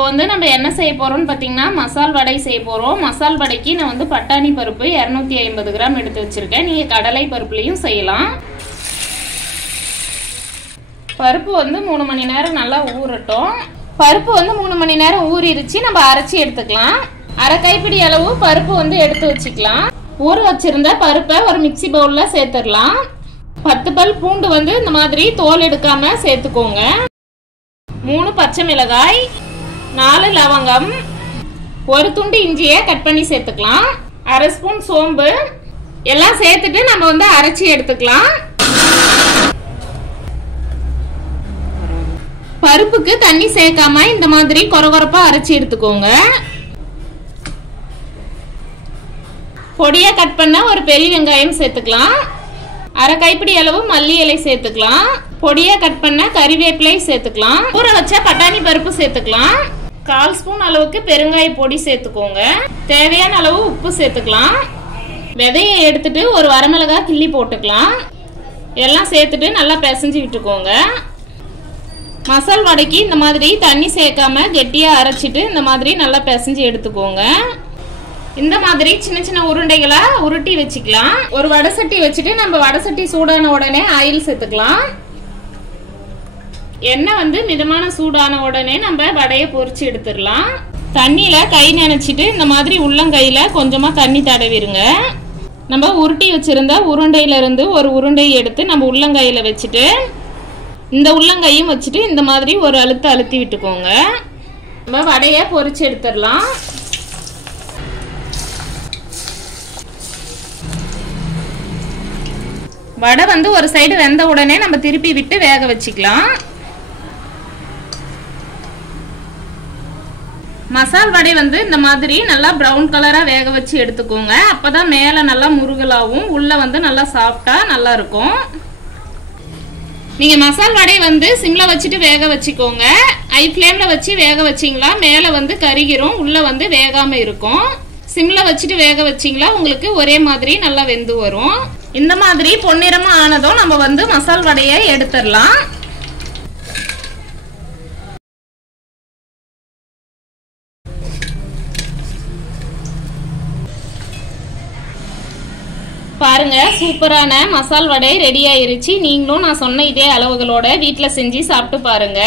இப்போ வந்து நம்ம என்ன செய்ய போறோம்னு பாத்தீங்கன்னா மசால் வடை செய்ய போறோம். மசால் வடைக்கு நான் வந்து பட்டாணி பருப்பு 250 கிராம் எடுத்து வச்சிருக்கேன். நீங்க கடலை பருப்புலயும் செய்யலாம். பருப்பு வந்து 3 மணி நேரம் நல்லா ஊறட்டும். பருப்பு வந்து 3 மணி நேரம் ஊறிடுச்சு. நம்ம அரைச்சி எடுத்துக்கலாம். அரை கைப்பிடி அளவு பருப்பு வந்து எடுத்து வச்சுக்கலாம். ஊற வச்சிருந்த பருப்பை ஒரு மிக்சி பவுல்ல சேர்த்துடலாம். 10 பல் பூண்டு வந்து இந்த மாதிரி தோல் எடுக்காம சேர்த்துக்கோங்க. 3 பச்சை மிளகாய், 4 லவங்கம், ஒரு துண்டு இஞ்சியை கட் பண்ணி சேர்த்துக்கலாம். அரை ஸ்பூன் சோம்பு எல்லாம் சேர்த்துட்டு நம்ம வந்து அரைச்சி எடுத்துக்கலாம். பருப்புக்கு தண்ணி சேர்க்காம இந்த மாதிரி கொரகொரப்பா அரைச்சி எடுத்துக்கோங்க. பொடியா கட் பண்ண ஒரு பெரிய வெங்காயம் சேர்த்துக்கலாம். அரை கைப்பிடி அளவு மல்லி இலை சேர்த்துக்கலாம். பொடியா கட் பண்ண கறிவேப்பிலை சேர்த்துக்கலாம். ஊற வச்ச பட்டாணி பருப்பு சேர்த்துக்கலாம். 1/4 ஸ்பூன் அளவுக்கு பெருங்காய பொடி சேர்த்துக்கோங்க. தேவையான அளவு உப்பு சேர்த்துக்கலாம். விதையை எடுத்துட்டு ஒரு வரமிளகாய் கிள்ளி போட்டுக்கலாம். எல்லாம் சேர்த்துட்டு நல்லா பிசைஞ்சு விட்டுக்கோங்க. மசால் வடைக்கு இந்த மாதிரி தண்ணி சேர்க்காம கெட்டியா அரைச்சிட்டு இந்த மாதிரி நல்லா பிசைஞ்சு எடுத்துக்கோங்க. இந்த மாதிரி சின்ன சின்ன உருண்டைகளா உருட்டி வச்சுக்கலாம். ஒரு வடை சட்டி வச்சுட்டு நம்ம வடை சட்டி சூடான உடனே ஆயில் சேர்த்துக்கலாம். எண்ணெய் வந்து மிதமான சூடான உடனே நம்ம வடையை பொரிச்சு எடுத்துடலாம். தண்ணியில கை நனைச்சிட்டு இந்த மாதிரி உள்ளங்கையில கொஞ்சமா தண்ணி தடவிருங்க. நம்ம உருட்டி வச்சிருந்த உருண்டையில இருந்து ஒரு உருண்டையை எடுத்து நம்ம உள்ளங்கையில வச்சுட்டு இந்த உள்ளங்கையும் வச்சுட்டு இந்த மாதிரி ஒரு அழுத்தி விட்டுக்கோங்க. நம்ம வடையை பொரிச்சு எடுத்துடலாம். வடை வந்து ஒரு சைடு வெந்த உடனே நம்ம திருப்பி விட்டு வேக வச்சுக்கலாம். மசால் வடை வந்து இந்த மாதிரி நல்லா பிரவுன் கலரா வேக வச்சு எடுத்துக்கோங்க. அப்பதான் மேல நல்லா முருகலாவும் உள்ள வந்து நல்லா சாஃப்டா நல்லா இருக்கும். நீங்க மசால் வடை வந்து சிம்ல வச்சுட்டு வேக வச்சுக்கோங்க. ஹை ஃப்ளேம்ல வச்சு வேக வச்சீங்களா மேல வந்து கருகிரும், உள்ள வந்து வேகாம இருக்கும். சிம்ல வச்சுட்டு வேக வச்சீங்களா உங்களுக்கு ஒரே மாதிரி நல்லா வெந்து வரும். இந்த மாதிரி பொன்னிறமா ஆனதும் நம்ம வந்து மசால் வடையை எடுத்துடலாம். பாருங்க, சூப்பரான மசால் வடை ரெடி ஆயிருச்சு. நீங்களும் நான் சொன்ன இதே அளவுகளோட வீட்ல செஞ்சு சாப்பிட்டு பாருங்க.